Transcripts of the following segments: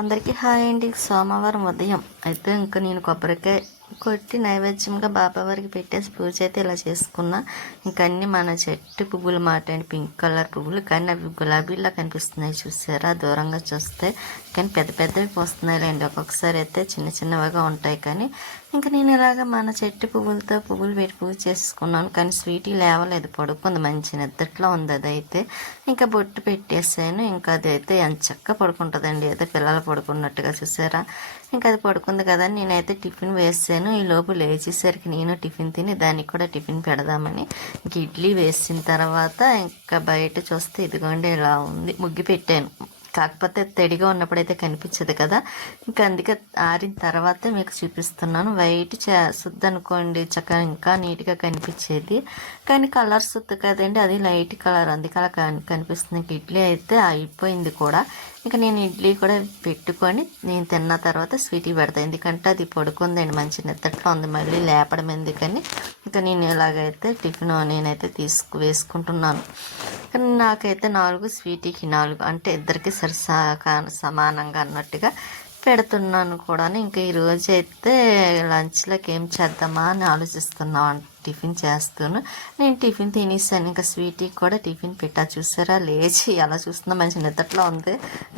అందరికీ హాయ్ అండి. సోమవారం ఉదయం అయితే ఇంకా నేను కొబ్బరికాయ కొట్టి నైవేద్యంగా బాబావారికి పెట్టేసి పూజ అయితే ఇలా చేసుకున్నా. ఇంకా అన్నీ మన చెట్టు పువ్వులు మాట అండి, పింక్ కలర్ పువ్వులు, కానీ అవి గులాబీలా కనిపిస్తున్నాయి చూసారా దూరంగా చూస్తే. కానీ పెద్ద పెద్దవి పోస్తున్నాయిలేండి, ఒక్కొక్కసారి అయితే చిన్న చిన్నవిగా ఉంటాయి. కానీ ఇంకా నేను ఇలాగ మన చెట్టు పువ్వులతో పువ్వులు పెట్టి పూజ చేసుకున్నాను. కానీ స్వీటీ లేవలేదు, పడుకుంది, మంచి నిద్రలో ఉంది. అదైతే ఇంకా బొట్టు పెట్టేసాను. ఇంకా అది అయితే ఎంత చక్కగా పడుకుంటుందండి, ఏదో పిల్లలు పడుకున్నట్టుగా చూసారా. ఇంకా అది పడుకుంది కదా, నేనైతే టిఫిన్ వేసాను. ఈ లోపు లేచేసరికి నేను టిఫిన్ తిని దానికి కూడా టిఫిన్ పెడదామని ఇంక ఇడ్లీ వేసిన తర్వాత ఇంకా బయట చూస్తే ఇదిగోండి ఇలా ఉంది. ముగ్గు పెట్టాను, కాకపోతే తడిగా ఉన్నప్పుడైతే కనిపించదు కదా, ఇంకా అందుకే ఆరిన తర్వాతే మీకు చూపిస్తున్నాను. వైట్ సుద్ద అనుకోండి, చక్కగా ఇంకా నీట్గా కనిపించేది. కానీ కలర్ సుద్ద కదండి, అది లైట్ కలర్, అందుకే అలా కనిపిస్తుంది. ఇడ్లీ అయితే అయిపోయింది కూడా. ఇక నేను ఇడ్లీ కూడా పెట్టుకొని నేను తిన్న తర్వాత స్వీటీ పెడతాను, ఎందుకంటే అది పడుకుందండి, మంచి నిద్రలో ఉంది, మళ్ళీ లేపడం ఎందుకని. ఇంకా నేను ఇలాగైతే టిఫిన్ నేనైతే వేసుకుంటున్నాను. కానీ నాకైతే 4, స్వీటీకి 4, అంటే ఇద్దరికి సమానంగా అన్నట్టుగా పెడుతున్నాను కూడా. ఇంకా ఈరోజు అయితే లంచ్లోకి ఏం చేద్దామా అని ఆలోచిస్తున్నాను. టిఫిన్ చేస్తాను, నేను టిఫిన్ తినేసాను. ఇంకా స్వీటీకి కూడా టిఫిన్ పెట్టా. చూసారా లేచి ఎలా చూస్తుందో, మంచి నిద్రలో ఉంది,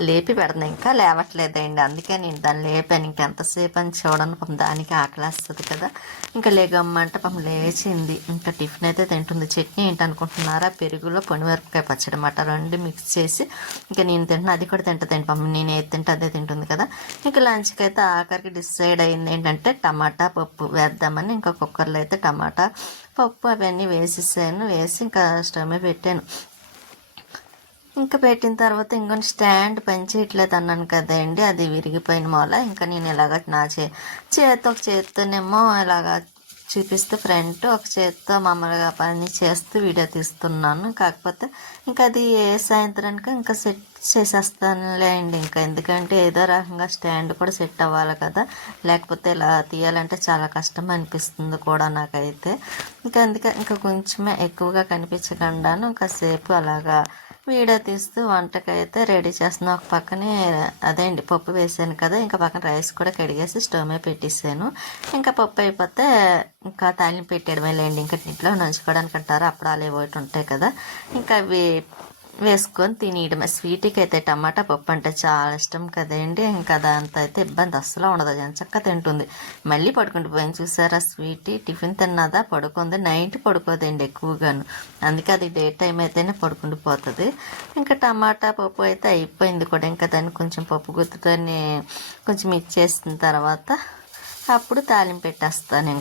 లేపి పెడతాను. ఇంకా లేవట్లేదండి, అందుకే నేను దాన్ని లేపాను. ఇంకెంతసేపు అని చూడను, పాపం దానికి ఆకలేస్తుంది కదా. ఇంకా లేగమ్మంటే పాపం లేచింది. ఇంకా టిఫిన్ అయితే తింటుంది. చట్నీ ఏంటనుకుంటున్నారా, పెరుగులో పొనిమిరపకాయ పచ్చడి అన్నమాట, రెండు మిక్స్ చేసి ఇంకా నేను తింటున్నా, అది కూడా తింటుందండి పాపం. నేను ఏది తింటే అదే తింటుంది కదా. ఇంకా లంచ్కి అయితే ఆఖరికి డిసైడ్ అయింది ఏంటంటే టమాటా పప్పు వేద్దామని. ఇంకా కుక్కర్లో అయితే టమాటా పప్పు అవన్నీ వేసేసాను. వేసి ఇంకా స్టవ్ మీద పెట్టాను. ఇంకా పెట్టిన తర్వాత ఇంకొన్ని స్టాండ్ పని చేయట్లేదు అన్నాను కదండి, అది విరిగిపోయిన మూల. ఇంకా నేను ఇలాగ నా ఒక చేత్తోనేమో ఇలాగా చూపిస్తూ ఫ్రంట్, ఒక చేత్తో మామూలుగా పని చేస్తూ వీడియో తీస్తున్నాను. కాకపోతే ఇంకా అది ఏ సాయంత్రానికి ఇంకా సెట్ చేసేస్తానులే అండి. ఇంకా ఎందుకంటే ఏదో రకంగా స్టాండ్ కూడా సెట్ అవ్వాలి కదా, లేకపోతే ఇలా తీయాలంటే చాలా కష్టం అనిపిస్తుంది కూడా నాకైతే. ఇంకా అందుకే ఇంకా కొంచెమే ఎక్కువగా కనిపించకుండాను కాసేపు అలాగా వీడియో తీస్తూ వంటకైతే రెడీ చేస్తున్నా. ఒక పక్కనే అదే అండి పప్పు వేసాను కదా, ఇంకా పక్కన రైస్ కూడా కడిగేసి స్టవ్ మీద పెట్టేసాను. ఇంకా పప్పు అయిపోతే ఇంకా తాలింపు పెట్టేయడమే లేండి. ఇంకా ఇంట్లో నంచుకోవడానికి అంటారు అప్పడాలు ఒకటి ఉంటాయి కదా, ఇంకా అవి వేసుకొని తినేయడమే. స్వీట్కి అయితే టమాటా పప్పు అంటే చాలా ఇష్టం కదండి. ఇంకా దాంతో అయితే ఇబ్బంది అస్సలు ఉండదు, చక్కగా తింటుంది. మళ్ళీ పడుకుంటూ పోయింది చూసారా స్వీటీ. టిఫిన్ తిన్నదా పడుకుంది, నైట్ పడుకోదండి ఎక్కువగాను, అందుకే అది డే టైం అయితేనే పడుకుంటూ పోతుంది. ఇంకా టమాటా పప్పు అయితే అయిపోయింది కూడా. ఇంకా దాన్ని కొంచెం పప్పు గుత్తుతోని కొంచెం మిక్స్ చేసిన తర్వాత అప్పుడు తాలింపు పెట్టేస్తాను.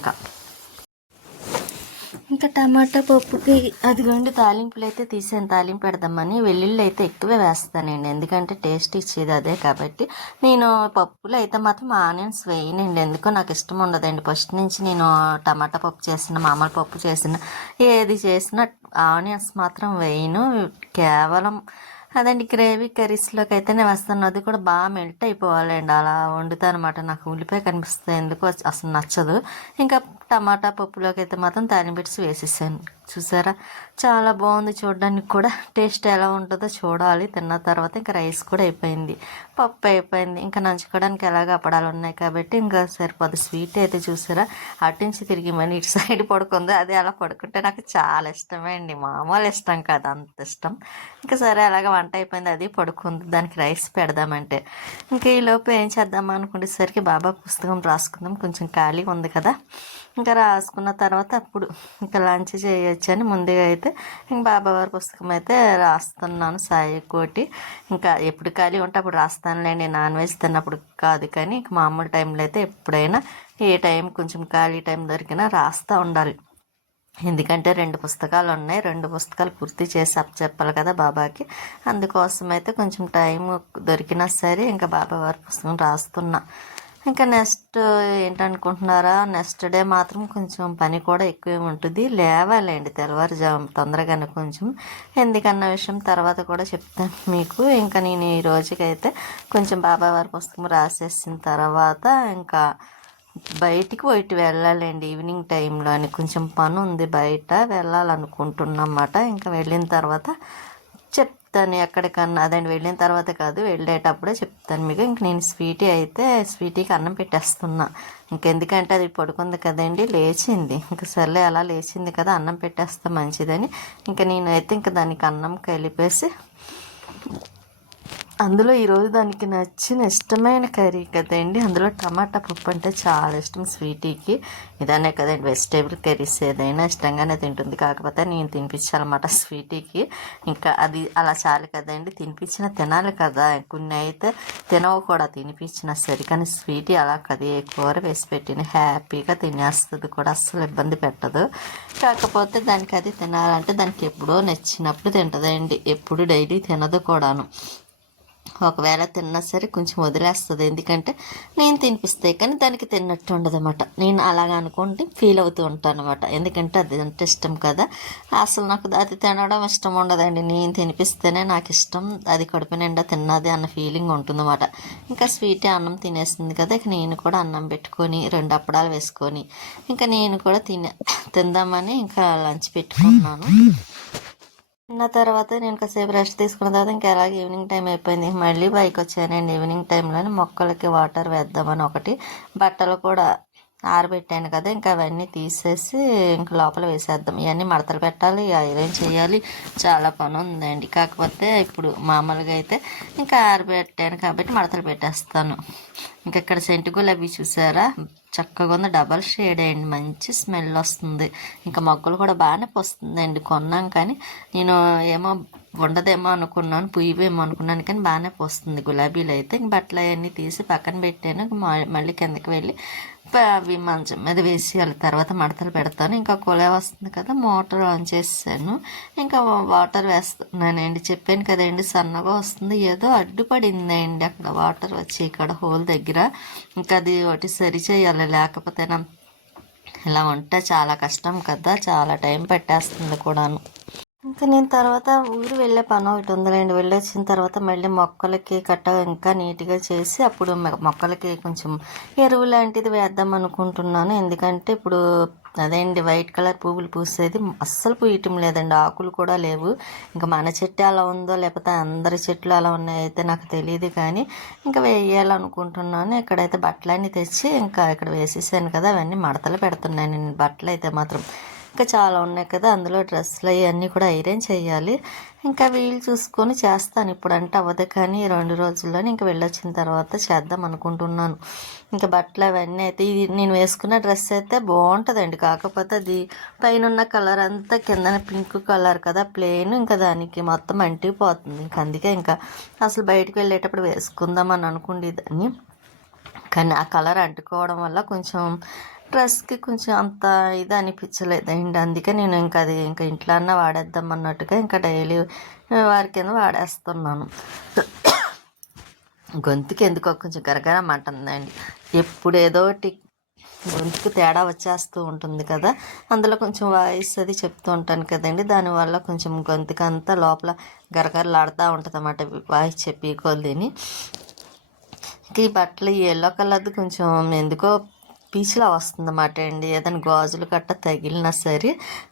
ఇంకా టమాటా పప్పుకి అదిగోండి తాలింపులు అయితే తీసాను. తాలింపు పెడదామని వెల్లుల్లి అయితే ఎక్కువే వేస్తానండి, ఎందుకంటే టేస్ట్ ఇచ్చేది అదే కాబట్టి. నేను పప్పులు అయితే మాత్రం ఆనియన్స్ వేయనండి, ఎందుకో నాకు ఇష్టం ఉండదండి. ఫస్ట్ నుంచి నేను టమాటా పప్పు చేసిన, మామూలు పప్పు చేసిన, ఏది చేసినా ఆనియన్స్ మాత్రం వేయను. కేవలం అదండి గ్రేవీ కర్రీస్లోకి అయితేనే వేస్తాను, అది కూడా బాగా మెల్ట్ అయిపోవాలండి, అలా వండుతాను అనమాట. నాకు ఉల్లిపాయ కనిపిస్తుంది ఎందుకో అసలు నచ్చదు. ఇంకా టమాటా పప్పులోకి అయితే మాత్రం తాలింపెట్టి వేసేసాను. చూసారా చాలా బాగుంది చూడడానికి కూడా. టేస్ట్ ఎలా ఉంటుందో చూడాలి తిన్న తర్వాత. ఇంకా రైస్ కూడా అయిపోయింది, పప్పు అయిపోయింది. ఇంకా నంచుకోవడానికి ఎలాగ అప్పడాలు ఉన్నాయి కాబట్టి ఇంకా సరిపోదు. స్వీట్ అయితే చూసారా అటు నుంచి తిరిగి మళ్ళీ ఇటు సైడ్ పడుకుంది. అది అలా పడుకుంటే నాకు చాలా ఇష్టమే అండి, మామూలు ఇష్టం కాదు, అంత ఇష్టం. ఇంకా సరే అలాగ వంట అయిపోయింది, అది పడుకుంది. దానికి రైస్ పెడదామంటే ఇంకా ఈలోపు ఏం చేద్దాం అనుకునేసరికి బాబా పుస్తకం రాసుకుందాం, కొంచెం ఖాళీ ఉంది కదా, ఇంకా రాసుకున్న తర్వాత అప్పుడు ఇంకా లంచ్ చేయొచ్చు అని ముందుగా అయితే ఇంక బాబావారి పుస్తకం అయితే రాస్తున్నాను. సాయి కోటి ఇంకా ఎప్పుడు ఖాళీ ఉంటే అప్పుడు రాస్తానులేండి, నాన్ వెజ్ తిన్నప్పుడు కాదు. కానీ ఇంక మామూలు టైంలో అయితే ఎప్పుడైనా ఏ టైం కొంచెం ఖాళీ టైం దొరికినా రాస్తూ ఉండాలి. ఎందుకంటే 2 పుస్తకాలు ఉన్నాయి, 2 పుస్తకాలు పూర్తి చేసి చెప్పాలి కదా బాబాకి. అందుకోసం అయితే కొంచెం టైం దొరికినా సరే ఇంకా బాబావారి పుస్తకం రాస్తున్నా. ఇంకా నెక్స్ట్ ఏంటనుకుంటున్నారా, నెక్స్ట్ డే మాత్రం కొంచెం పని కూడా ఎక్కువే ఉంటుంది. లేవాలండి తెల్లవారుజాము తొందరగానే కొంచెం, ఎందుకన్న విషయం తర్వాత కూడా చెప్తాను మీకు. ఇంకా నేను ఈ రోజుకైతే కొంచెం బాబావారి పుస్తకం రాసేసిన తర్వాత ఇంకా బయటికి వెళ్ళాలండి ఈవినింగ్ టైంలో అని, కొంచెం పని ఉంది బయట వెళ్ళాలనుకుంటున్నమాట. ఇంకా వెళ్ళిన తర్వాత చెప్తాను ఎక్కడికన్నా, అదండి వెళ్ళిన తర్వాత కాదు, వెళ్ళేటప్పుడే చెప్తాను మీకు. ఇంక నేను స్వీటీకి అన్నం పెట్టేస్తున్నా. ఇంకెందుకంటే అది పడుకుంది కదండి, లేచింది. ఇంక సర్లే అలా లేచింది కదా, అన్నం పెట్టేస్తా మంచిదని. ఇంకా నేనైతే ఇంక దానికి అన్నం కలిపేసి, అందులో ఈరోజు దానికి నచ్చిన ఇష్టమైన కర్రీ కదండి, అందులో టమాటా పప్పు అంటే చాలా ఇష్టం స్వీటీకి. ఇదనే కదండి, వెజిటేబుల్ కర్రీస్ ఏదైనా ఇష్టంగానే తింటుంది. కాకపోతే నేను తినిపించాలన్నమాట స్వీటీకి. ఇంకా అది అలా చాలు కదండి, తినాలి కదా. కొన్ని అయితే తినవు కూడా తినిపించినా సరే, కానీ స్వీటీ అలా కదా, ఏ కూర వేసి పెట్టిన హ్యాపీగా తినేస్తుంది కూడా, అస్సలు ఇబ్బంది పెట్టదు. కాకపోతే దానికి అది తినాలంటే దానికి ఎప్పుడో నచ్చినప్పుడు తింటుందండి, ఎప్పుడు డైలీ తినదు కూడాను. ఒకవేళ తిన్నా సరే కొంచెం వదిలేస్తుంది, ఎందుకంటే నేను తినిపిస్తే కానీ దానికి తిన్నట్టు ఉండదు అనమాట. నేను అలాగ అనుకుంటే ఫీల్ అవుతూ ఉంటాను అనమాట, ఎందుకంటే అది అంటే ఇష్టం కదా. అసలు నాకు అది తినడం ఇష్టం ఉండదండి, నేను తినిపిస్తేనే నాకు ఇష్టం. అది కడుపు నిండా తిన్నది అన్న ఫీలింగ్ ఉంటుందన్నమాట. ఇంకా స్వీట్ అన్నం తినేస్తుంది కదా, ఇక నేను కూడా అన్నం పెట్టుకొని 2 అప్పడాలు వేసుకొని ఇంకా నేను కూడా తిందామని ఇంకా లంచ్ పెట్టుకున్నాను. తిన్న తర్వాత నేను కాసేపు రెస్ట్ తీసుకున్న తర్వాత ఇంకా అలాగే ఈవినింగ్ టైం అయిపోయింది. మళ్ళీ పైకి వచ్చానండి. ఈవినింగ్ టైంలోనే మొక్కలకి వాటర్ వేద్దామని ఒకటి, బట్టలు కూడా ఆరబెట్టాను కదా, ఇంకా అవన్నీ తీసేసి ఇంకా లోపల వేసేద్దాం. ఇవన్నీ మడతలు పెట్టాలి, ఐరన్ చేయాలి, చాలా పని ఉందండి. కాకపోతే ఇప్పుడు మామూలుగా అయితే ఇంకా ఆరబెట్టాను కాబట్టి మడతలు పెట్టేస్తాను. ఇంకా ఇక్కడ సెంటు గులాబీ చూసారా, చక్కగా ఉంది, డబల్ షేడ్ అయ్యండి, మంచి స్మెల్ వస్తుంది. ఇంకా మొగ్గలు కూడా బాగానే పోస్తుందండి. కొన్నాం కానీ నేను ఏమో ఉండదేమో అనుకున్నాను, పుయ్యవేమో అనుకున్నాను, కానీ బాగానే పోస్తుంది గులాబీలు అయితే. ఇంక బట్టలు అవన్నీ తీసి పక్కన పెట్టాను. మళ్ళీ కిందకి వెళ్ళి అవి మంచం మీద వేసి వాళ్ళ తర్వాత మడతలు పెడతాను. ఇంకా కొలే వస్తుంది కదా, మోటార్ ఆన్ చేసాను, ఇంకా వాటర్ వేస్తున్నానండి. చెప్పాను కదండి సన్నగా వస్తుంది, ఏదో అడ్డుపడిందండి అక్కడ వాటర్ వచ్చి ఇక్కడ హోల్ దగ్గర. ఇంకా అది ఒకటి సరి చేయాలి, లేకపోతే ఇలా ఉంటే చాలా కష్టం కదా, చాలా టైం పెట్టేస్తుంది కూడాను. ఇంకా నేను తర్వాత ఊరు వెళ్ళే పని ఒకటి ఉందిలేండి. వెళ్ళొచ్చిన తర్వాత మళ్ళీ మొక్కలకి ఇంకా నీట్గా చేసి అప్పుడు మొక్కలకి కొంచెం ఎరువు లాంటిది వేద్దాం అనుకుంటున్నాను. ఎందుకంటే ఇప్పుడు అదేండి వైట్ కలర్ పువ్వులు పూసేది అస్సలు పూయటం లేదండి, ఆకులు కూడా లేవు. ఇంకా మన చెట్టు అలా ఉందో లేకపోతే అందరి చెట్లు అలా ఉన్నాయైతే నాకు తెలియదు, కానీ ఇంకా వేయాలనుకుంటున్నాను. ఇక్కడైతే బట్టలన్నీ తెచ్చి ఇంకా ఇక్కడ వేసేసాను కదా, అవన్నీ మడతలు పెడుతున్నాను నేను. బట్టలు అయితే మాత్రం ఇంకా చాలా ఉన్నాయి కదా, అందులో డ్రెస్సులు అవన్నీ కూడా ఐరన్ చేయాలి. ఇంకా వీలు చూసుకొని చేస్తాను, ఇప్పుడు అంటే అవ్వదు, కానీ 2 రోజుల్లోనే ఇంకా వెళ్ళొచ్చిన తర్వాత చేద్దాం అనుకుంటున్నాను. ఇంకా బట్టలు అవన్నీ అయితే ఇది నేను వేసుకున్న డ్రెస్ అయితే బాగుంటుందండి, కాకపోతే అది పైన ఉన్న కలర్ అంతా కిందన పింక్ కలర్ కదా ప్లెయిన్, ఇంకా దానికి మొత్తం అంటిపోతుంది. ఇంకా అందుకే ఇంకా అసలు బయటకు వెళ్ళేటప్పుడు వేసుకుందామని అనుకుండేదాన్ని, కానీ ఆ కలర్ అంటుకోవడం వల్ల కొంచెం డ్రెస్కి కొంచెం అంత ఇది అనిపించలేదండి. అందుకే నేను ఇంకా ఇంట్లో అన్నా వాడేద్దాం అన్నట్టుగా ఇంకా డైలీ వారి కింద వాడేస్తున్నాను. గొంతుకి ఎందుకో కొంచెం గరగరం అంటుందండి, ఎప్పుడు ఏదో గొంతుకు తేడా వచ్చేస్తూ ఉంటుంది కదా, అందులో కొంచెం వాయిస్ అది చెప్తూ ఉంటాను కదండి, దానివల్ల కొంచెం గొంతుకు అంతా లోపల గరగరలాడుతూ ఉంటుంది అన్నమాట వాయిస్ చెప్పి కొద్దిని. ఈ బట్టలు ఎల్లో కలర్ది కొంచెం ఎందుకో పీచులా వస్తుందన్నమాట అండి, ఏదైనా గాజులు గట్ట తగిలినా సరే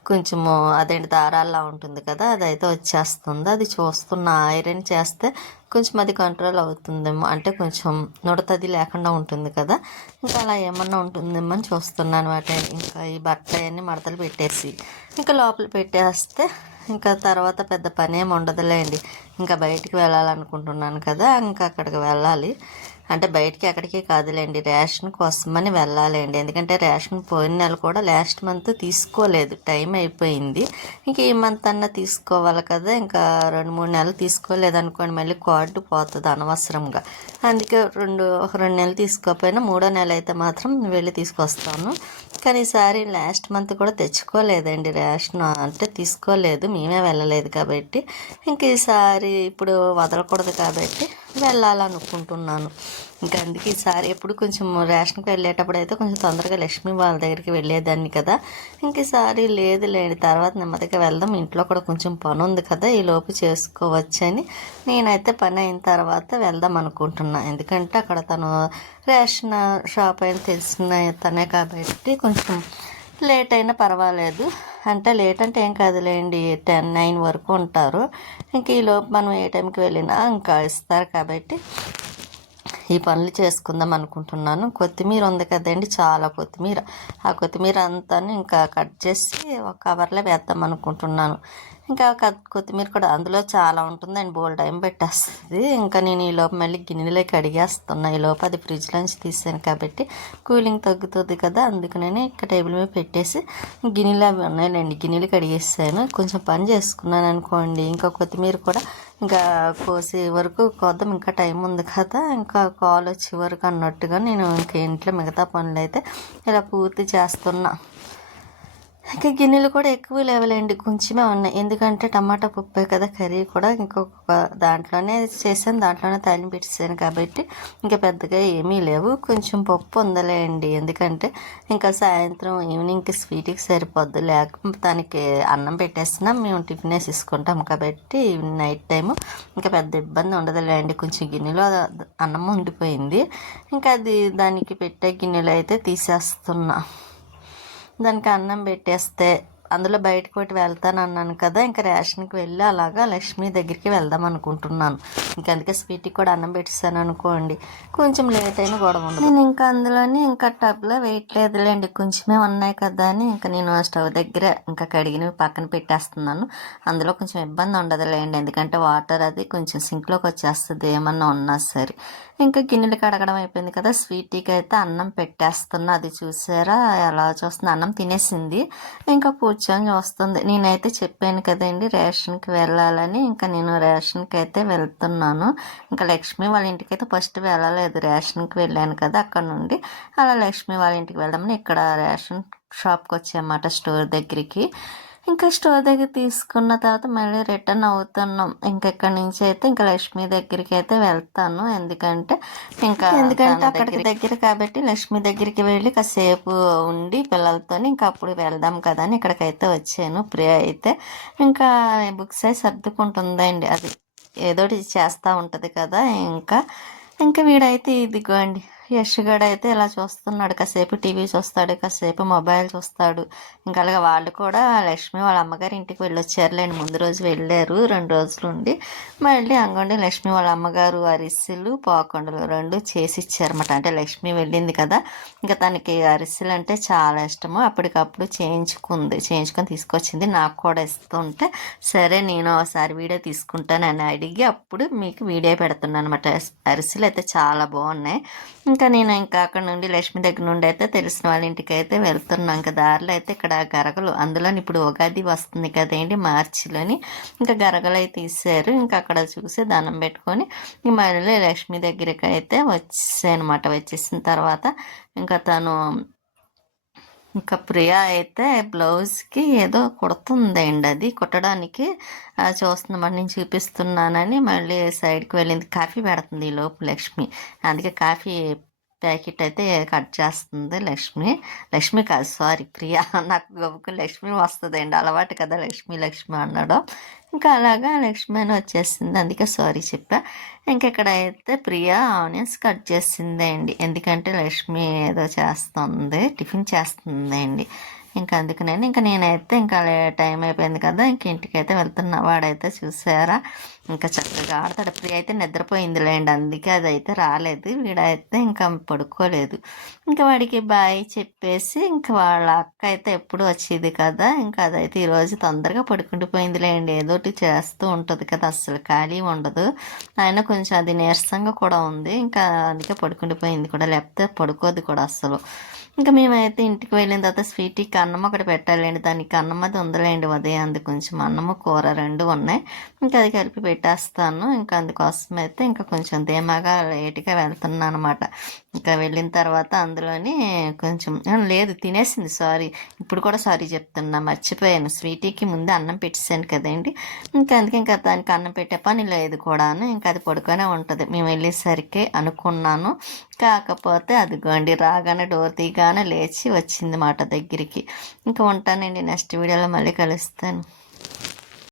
కొంచెము అదేంటి దారాల్లా ఉంటుంది కదా, అదైతే వచ్చేస్తుంది. అది చూస్తున్న ఐరన్ చేస్తే కొంచెం అది కంట్రోల్ అవుతుందేమో, అంటే కొంచెం నుడతది లేకుండా ఉంటుంది కదా, ఇంకా అలా ఏమన్నా ఉంటుందేమో అని చూస్తున్నాను అనమాట. ఇంకా ఈ బట్టలు అవన్నీ మడతలు పెట్టేసి ఇంకా లోపల పెట్టేస్తే ఇంకా తర్వాత పెద్ద పని ఏమి ఉండదులేండి. ఇంకా బయటికి వెళ్ళాలనుకుంటున్నాను కదా, ఇంకా అక్కడికి వెళ్ళాలి. అంటే బయటికి ఎక్కడికి కాదులేండి, రేషన్ కోసమని వెళ్ళాలండి. ఎందుకంటే రేషన్ పోయిన నెల కూడా లాస్ట్ మంత్ తీసుకోలేదు, టైం అయిపోయింది. ఇంక ఈ మంత్ అన్నా తీసుకోవాలి కదా, ఇంకా 2-3 నెలలు తీసుకోలేదనుకోండి మళ్ళీ కార్డు పోతుంది అనవసరంగా. అందుకే 2 నెలలు తీసుకోకపోయినా 3వ నెల అయితే మాత్రం వెళ్ళి తీసుకొస్తాను. కానీ ఈసారి లాస్ట్ మంత్ కూడా తెచ్చుకోలేదండి రేషన్, అంటే తీసుకోలేదు, మేమే వెళ్ళలేదు కాబట్టి. ఇంక ఈసారి ఇప్పుడు వదలకూడదు కాబట్టి వెళ్ళాలనుకుంటున్నాను. ఇంకా అందుకే ఈసారి ఎప్పుడు కొంచెం రేషన్కి వెళ్ళేటప్పుడు అయితే కొంచెం తొందరగా లక్ష్మి వాళ్ళ దగ్గరికి వెళ్ళేదాన్ని కదా, ఇంక ఈసారి లేదులేండి, తర్వాత నెమ్మదిగా వెళ్దాం, ఇంట్లో కూడా కొంచెం పని ఉంది కదా, ఈ లోపు చేసుకోవచ్చని నేనైతే పని అయిన తర్వాత వెళ్దాం అనుకుంటున్నా. ఎందుకంటే అక్కడ తను రేషన్ షాప్ అయిన తెలిసిన తనే కాబట్టి కొంచెం లేట్ అయినా పర్వాలేదు. అంటే లేట్ అంటే ఏం కాదులేండి, 9 వరకు ఉంటారు. ఇంక ఈలోపు మనం ఏ టైంకి వెళ్ళినా ఇంకా ఇస్తారు కాబట్టి ఈ పనులు చేసుకుందాం అనుకుంటున్నాను. కొత్తిమీర ఉంది కదండి, చాలా కొత్తిమీర. ఆ కొత్తిమీర అంతా ఇంకా కట్ చేసి ఒక కవర్లో వేద్దాం అనుకుంటున్నాను. ఇంకా కొత్తిమీర కూడా అందులో చాలా ఉంటుందండి, బోల్ టైం పెట్టేస్తుంది. ఇంకా నేను ఈలోపు మళ్ళీ గిన్నెలోకి కడిగేస్తున్నా. ఈలోపు అది ఫ్రిడ్జ్లోంచి తీసాను కాబట్టి కూలింగ్ తగ్గుతుంది కదా, అందుకనే ఇక్కడ టేబుల్ మీద పెట్టేసి గిన్నెలు అవి ఉన్నాయండి, గిన్నెలు కడిగేసాను. కొంచెం పని చేసుకున్నాను అనుకోండి. ఇంకా కొత్తిమీర కూడా ఇంకా కోసే వరకు కోద్దాం, ఇంకా టైం ఉంది కదా, ఇంకా కాల్ వచ్చే వరకు అన్నట్టుగా నేను ఇంకా ఇంట్లో మిగతా పనులు అయితే ఇలా పూర్తి చేస్తున్నా. ఇంకా గిన్నెలు కూడా ఎక్కువ లేవలేండి, కొంచెమే ఉన్నాయి. ఎందుకంటే టమాటా పప్పే కదా కర్రీ కూడా, ఇంకొక దాంట్లోనే చేశాను, దాంట్లోనే తాలింపు పెట్టేసాను కాబట్టి ఇంకా పెద్దగా ఏమీ లేవు. కొంచెం పప్పు ఉందలేండి, ఎందుకంటే ఇంకా సాయంత్రం ఈవినింగ్కి స్వీట్కి సరిపోద్ది. లేక దానికి అన్నం పెట్టేస్తున్నాం, మేము టిఫిన్ వేసేసుకుంటాం కాబట్టి నైట్ టైము ఇంకా పెద్ద ఇబ్బంది ఉండదులేండి. కొంచెం గిన్నెలో అన్నం ఉండిపోయింది, ఇంకా అది దానికి పెట్టే గిన్నెలు అయితే తీసేస్తున్నా. దానికి అన్నం పెట్టేస్తే అందులో బయటకు ఒకటి వెళ్తాను అన్నాను కదా, ఇంకా రేషన్కి వెళ్ళి అలాగా లక్ష్మి దగ్గరికి వెళ్దాం అనుకుంటున్నాను. ఇంకా అందుకే స్వీట్కి కూడా అన్నం పెట్టేసాను అనుకోండి, కొంచెం లేట్ అయినా గొడవ ఉండదు. నేను ఇంకా అందులోని ఇంకా టబ్లో వేయట్లేదులేండి, కొంచెమే ఉన్నాయి కదా అని ఇంకా నేను స్టవ్ దగ్గర ఇంకా కడిగినవి పక్కన పెట్టేస్తున్నాను. అందులో కొంచెం ఇబ్బంది ఉండదులేండి, ఎందుకంటే వాటర్ అది కొంచెం సింక్లోకి వచ్చేస్తుంది ఏమన్నా ఉన్నా సరే. ఇంకా గిన్నెలు కడగడం అయిపోయింది కదా, స్వీట్కి అయితే అన్నం పెట్టేస్తున్నా. అది చూసారా ఎలా చూస్తుంది, అన్నం తినేసింది, ఇంకా కూర్చొని చూస్తుంది. నేనైతే చెప్పాను కదండి రేషన్కి వెళ్ళాలని, ఇంకా నేను రేషన్కి అయితే వెళ్తున్నాను. ఇంకా లక్ష్మి వాళ్ళ ఇంటికి అయితే ఫస్ట్ వెళ్ళలేదు, రేషన్కి వెళ్ళాను కదా అక్కడ నుండి అలా లక్ష్మి వాళ్ళ ఇంటికి వెళ్దామని ఇక్కడ రేషన్ షాప్కి వచ్చాయన్నమాట, స్టోర్ దగ్గరికి. ఇంకా స్టోర్ దగ్గర తీసుకున్న తర్వాత మళ్ళీ రిటర్న్ అవుతున్నాం. ఇంకా ఇక్కడి నుంచి అయితే ఇంకా లక్ష్మి దగ్గరికి అయితే వెళ్తాను, ఎందుకంటే అక్కడికి దగ్గర కాబట్టి లక్ష్మి దగ్గరికి వెళ్ళి కాసేపు ఉండి పిల్లలతో ఇంకా అప్పుడు వెళ్దాం కదా అని ఇక్కడికైతే వచ్చాను. ప్రియ అయితే ఇంకా బుక్స్ అయి సర్దుకుంటుందండి, అది ఏదోటి చేస్తూ ఉంటుంది కదా. ఇంకా వీడైతే ఇదిగోండి యష్గాడు అయితే ఇలా చూస్తున్నాడు, కాసేపు టీవీ చూస్తాడు, కాసేపు మొబైల్ చూస్తాడు. ఇంకా అలాగే వాళ్ళు కూడా లక్ష్మి వాళ్ళ అమ్మగారి ఇంటికి వెళ్ళొచ్చారులేండి, ముందు రోజు వెళ్ళారు, 2 రోజులు ఉండి మళ్ళీ అంగండి లక్ష్మి వాళ్ళ అమ్మగారు అరిసెలు పాకుండలు 2 చేసి ఇచ్చారన్నమాట. అంటే లక్ష్మి వెళ్ళింది కదా, ఇంకా తనకి అరిసెలు అంటే చాలా ఇష్టము, అప్పటికప్పుడు చేయించుకొని తీసుకొచ్చింది. నాకు కూడా ఇస్తుంటే సరే నేను ఒకసారి వీడియో తీసుకుంటానని అడిగి అప్పుడు మీకు వీడియో పెడుతున్నాను అనమాట. అరిసెలు అయితే చాలా బాగున్నాయి. ఇంకా నేను అక్కడ నుండి లక్ష్మి దగ్గర నుండి అయితే తెలిసిన వాళ్ళ ఇంటికి అయితే వెళ్తున్నాం. ఇంకా దారిలో అయితే ఇక్కడ గరగలు, అందులోని ఇప్పుడు ఉగాది వస్తుంది కదేంటి మార్చిలోని, ఇంకా గరగలు అయితే ఇచ్చారు. ఇంకా అక్కడ చూసి దండం పెట్టుకొని మళ్ళీ లక్ష్మి దగ్గరికి అయితే వచ్చేసానమాట. వచ్చేసిన తర్వాత ఇంకా ఇంకా ప్రియ అయితే బ్లౌజ్కి ఏదో కుడుతుందండి, అది కుట్టడానికి చూస్తున్నామని నేను చూపిస్తున్నానని మళ్ళీ సైడ్కి వెళ్ళింది. కాఫీ పెడుతుంది ఈ లోపు లక్ష్మి, అందుకే కాఫీ ప్యాకెట్ అయితే కట్ చేస్తుంది లక్ష్మి కాదు సారీ ప్రియా, నాకు గబుకుని లక్ష్మి వస్తుందండి, అలవాటు కదా లక్ష్మి అన్నాడు. ఇంకా అలాగా లక్ష్మి అని వచ్చేసింది, అందుకే సారీ చెప్పా. ఇంకెక్కడ అయితే ప్రియా ఆనియన్స్ కట్ చేసిందండి, ఎందుకంటే లక్ష్మి ఏదో చేస్తుంది, టిఫిన్ చేస్తుందండి. ఇంకా అందుకనే ఇంకా నేనైతే ఇంకా టైం అయిపోయింది కదా, ఇంక ఇంటికైతే వెళ్తున్నా. వాడైతే చూసారా ఇంకా చక్కగా ఆడతాడు. ప్రియ అయితే నిద్రపోయిందిలేండి, అందుకే అదైతే రాలేదు. వీడైతే ఇంకా పడుకోలేదు. ఇంకా వాడికి బాయ్ చెప్పేసి ఇంకా వాళ్ళ అక్క అయితే ఎప్పుడు వచ్చేది కదా, ఇంకా అదైతే ఈరోజు తొందరగా పడుకుండిపోయిందిలేండి. ఏదోటి చేస్తూ ఉంటుంది కదా, అస్సలు ఖాళీ ఉండదు. ఆయన కొంచెం అది నీరసంగా కూడా ఉంది, ఇంకా అందుకే పడుకుండిపోయింది కూడా, లేకపోతే పడుకోదు కూడా అస్సలు. ఇంకా మేమైతే ఇంటికి వెళ్ళిన తర్వాత స్వీట్కి అన్నం ఒకటి పెట్టాలండి, దానికి అన్నం అది ఉందలేండి ఉదయం, కొంచెం అన్నము కూర 2 ఉన్నాయి, ఇంకా అది కలిపి పెట్టేస్తాను. ఇంకా అందుకోసం అయితే ఇంకా కొంచెం ధీమాగా లేట్గా వెళ్తున్నాను అనమాట. ఇంకా వెళ్ళిన తర్వాత అందులోని కొంచెం లేదు తినేసింది, సారీ ఇప్పుడు కూడా సారీ చెప్తున్నా, మర్చిపోయాను. స్వీటీకి ముందు అన్నం పెట్టేసాను కదండి, అందుకే ఇంకా దానికి అన్నం పెట్టే పని లేదు కూడాను, ఇంకా అది పడుకొనే ఉంటుంది మేము వెళ్ళేసరికి అనుకున్నాను. కాకపోతే అదిగోండి రాగానే డోర్ తీగానే లేచి వచ్చింది మాట దగ్గరికి. ఇంకా ఉంటానండి, నెక్స్ట్ వీడియోలో మళ్ళీ కలుస్తాను.